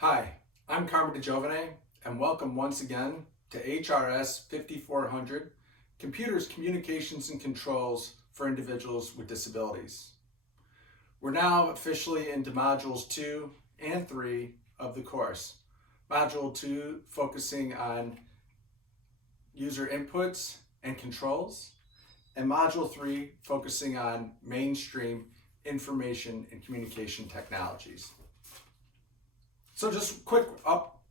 Hi, I'm Carmen DiGiovine, and welcome once again to HRS 5400, Computers, Communications, and Controls for Individuals with Disabilities. We're now officially into Modules 2 and 3 of the course. Module 2 focusing on user inputs and controls, and Module 3 focusing on mainstream information and communication technologies. So just quick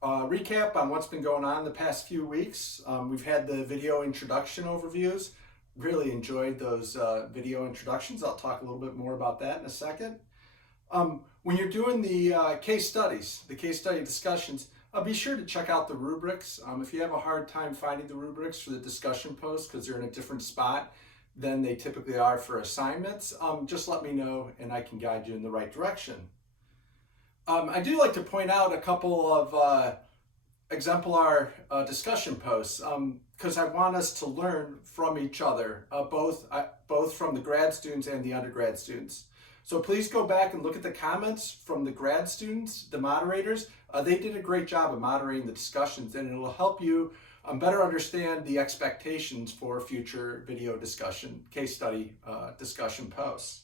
recap on what's been going on the past few weeks. We've had the video introduction overviews. Really enjoyed those video introductions. I'll talk a little bit more about that in a second. When you're doing the case studies, the case study discussions, be sure to check out the rubrics. If you have a hard time finding the rubrics for the discussion posts because they're in a different spot than they typically are for assignments, just let me know and I can guide you in the right direction. I do like to point out a couple of exemplar discussion posts because I want us to learn from each other, both from the grad students and the undergrad students. So please go back and look at the comments from the grad students, the moderators. They did a great job of moderating the discussions, and it will help you better understand the expectations for future video discussion, case study discussion posts.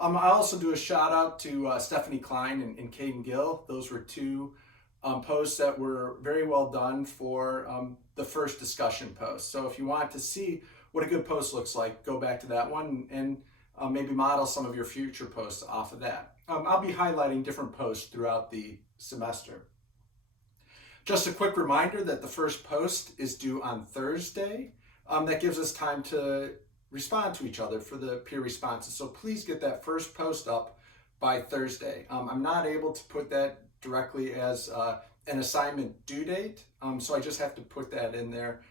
I also do a shout out to Stephanie Klein and Caden Gill. Those were two posts that were very well done for the first discussion post. So if you want to see what a good post looks like, go back to that one and maybe model some of your future posts off of that. I'll be highlighting different posts throughout the semester. Just a quick reminder that the first post is due on Thursday. That gives us time to respond to each other for the peer responses. So please get that first post up by Thursday. I'm not able to put that directly as an assignment due date, so I just have to put that in there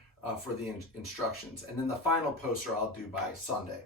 for the instructions. And then the final poster I'll do by Sunday.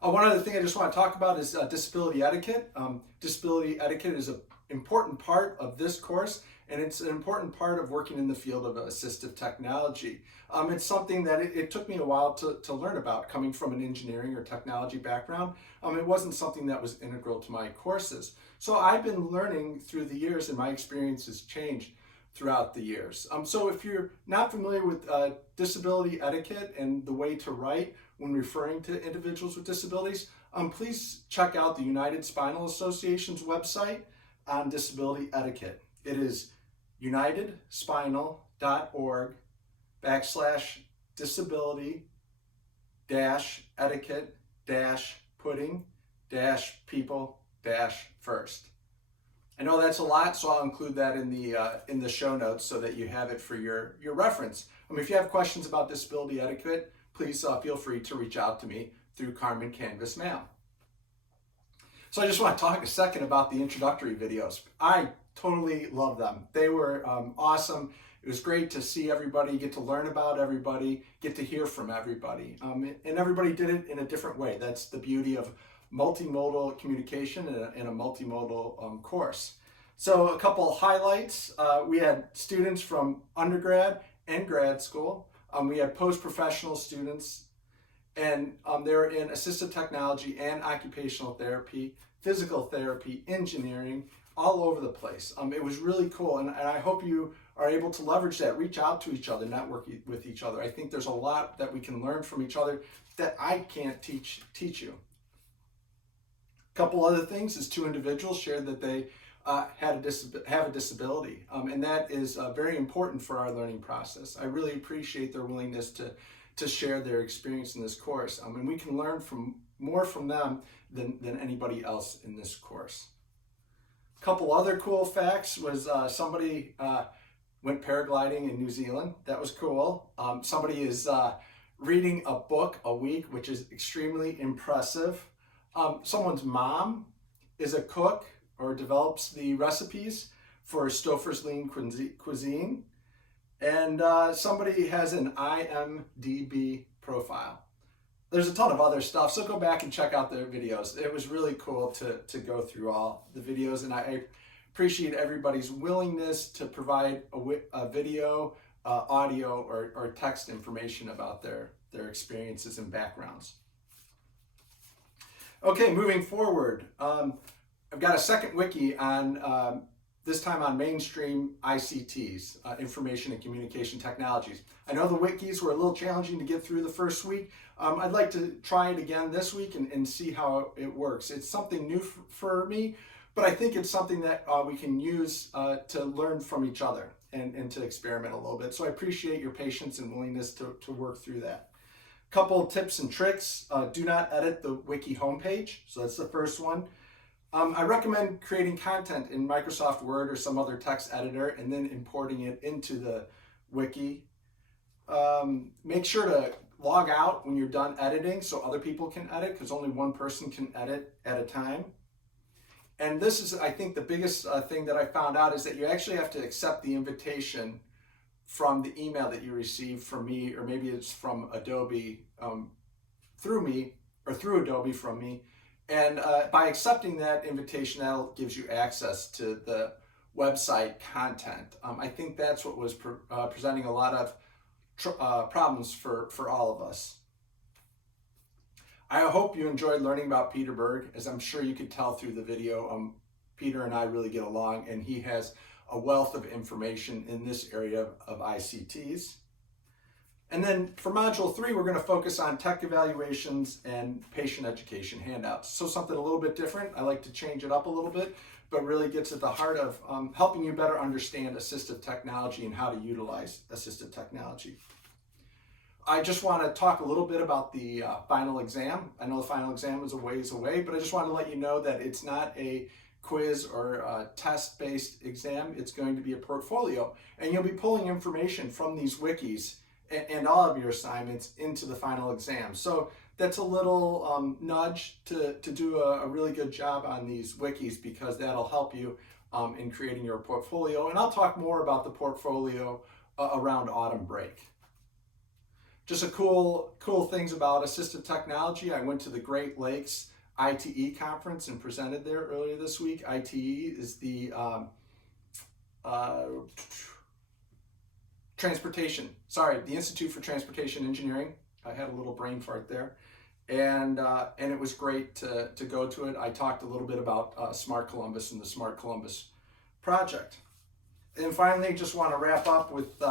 One other thing I just want to talk about is disability etiquette. Disability etiquette is an important part of this course, and it's an important part of working in the field of assistive technology. It's something that it took me a while to learn about, coming from an engineering or technology background. It wasn't something that was integral to my courses. So I've been learning through the years, and my experience has changed throughout the years. So if you're not familiar with disability etiquette and the way to write when referring to individuals with disabilities, please check out the United Spinal Association's website on disability etiquette. It is unitedspinal.org/disability-etiquette-pudding-people-first. I know that's a lot, so I'll include that in the show notes so that you have it for your reference. If you have questions about disability etiquette, please feel free to reach out to me through Carmen Canvas Mail. So I just want to talk a second about the introductory videos. I totally love them. They were awesome. It was great to see everybody, get to learn about everybody, get to hear from everybody. And everybody did it in a different way. That's the beauty of multimodal communication in a multimodal course. So a couple of highlights. We had students from undergrad and grad school. We had post-professional students, and they're in assistive technology and occupational therapy, physical therapy, engineering, all over the place. It was really cool, and I hope you are able to leverage that, reach out to each other, network with each other. I think there's a lot that we can learn from each other that I can't teach you. A couple other things is two individuals shared that they have a disability, and that is very important for our learning process. I really appreciate their willingness to share their experience in this course, and we can learn more from them than anybody else in this course. A couple other cool facts was somebody went paragliding in New Zealand. That was cool. Somebody is reading a book a week, which is extremely impressive. Someone's mom is a cook or develops the recipes for Stouffer's Lean Cuisine. And somebody has an IMDb profile. There's a ton of other stuff, so go back and check out their videos. It was really cool to go through all the videos, and I appreciate everybody's willingness to provide a video, audio, or text information about their experiences and backgrounds. Okay, moving forward, I've got a second wiki on this time on mainstream ICTs, information and communication technologies. I know the wikis were a little challenging to get through the first week. I'd like to try it again this week and see how it works. It's something new for me, but I think it's something that we can use to learn from each other and to experiment a little bit. So I appreciate your patience and willingness to work through that. Couple of tips and tricks. Do not edit the wiki homepage. So that's the first one. I recommend creating content in Microsoft Word or some other text editor and then importing it into the wiki. Make sure to log out when you're done editing so other people can edit, because only one person can edit at a time. And this is, I think, the biggest thing that I found out is that you actually have to accept the invitation from the email that you receive from me, or maybe it's from Adobe through me, or through Adobe from me. And by accepting that invitation, that gives you access to the website content. I think that's what was presenting a lot of problems for all of us. I hope you enjoyed learning about Peter Berg. As I'm sure you could tell through the video, Peter and I really get along, and he has a wealth of information in this area of ICTs. And then for Module 3, we're going to focus on tech evaluations and patient education handouts. So something a little bit different. I like to change it up a little bit, but really gets at the heart of helping you better understand assistive technology and how to utilize assistive technology. I just want to talk a little bit about the final exam. I know the final exam is a ways away, but I just want to let you know that it's not a quiz or a test-based exam. It's going to be a portfolio, and you'll be pulling information from these wikis and all of your assignments into the final exam. So that's a little nudge to do a really good job on these wikis, because that'll help you in creating your portfolio. And I'll talk more about the portfolio around autumn break. Just a cool things about assistive technology. I went to the Great Lakes ITE conference and presented there earlier this week. ITE is the the Institute for Transportation Engineering. I had a little brain fart there. And it was great to go to it. I talked a little bit about Smart Columbus and the Smart Columbus project. And finally, just want to wrap up with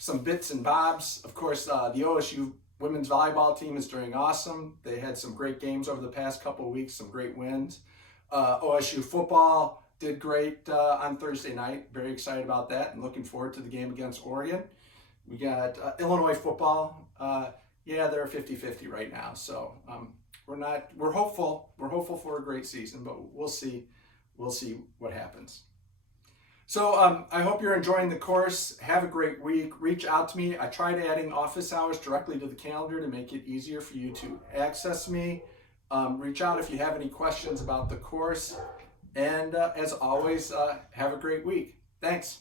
some bits and bobs. Of course, the OSU women's volleyball team is doing awesome. They had some great games over the past couple of weeks, some great wins. OSU football did great on Thursday night. Very excited about that and looking forward to the game against Oregon. We got Illinois football. Yeah, they're 50-50 right now. So we're hopeful. We're hopeful for a great season, but we'll see what happens. So I hope you're enjoying the course. Have a great week. Reach out to me. I tried adding office hours directly to the calendar to make it easier for you to access me. Reach out if you have any questions about the course. And as always, have a great week. Thanks.